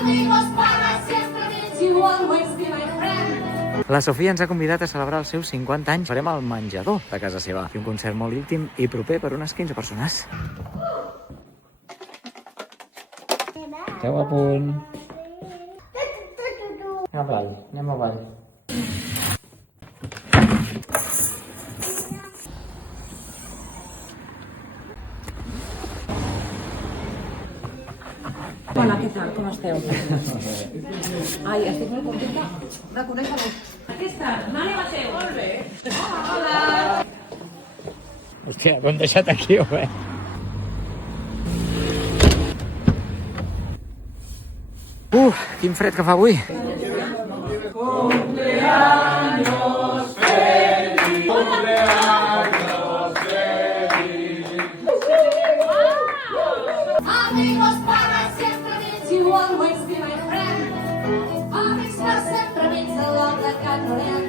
Amigos para siempre means you always be my friend. La Sofia ens ha convidat a celebrar els seus 50 anys. Farem al menjador de casa seva i un concert molt íntim i proper per unes 15 persones. Esteu a punt. Anem a ball, anem a ball. Hola, què tal? Com esteu? Ai, estic molt contenta de conèixer-vos. Aquesta, Mare Mateu. Molt bé. Hola. Hòstia, ho hem deixat aquí, o bé? Quin fred que fa avui. Amigos para siempre means you always be my friend. Amics per sempre means the love that God will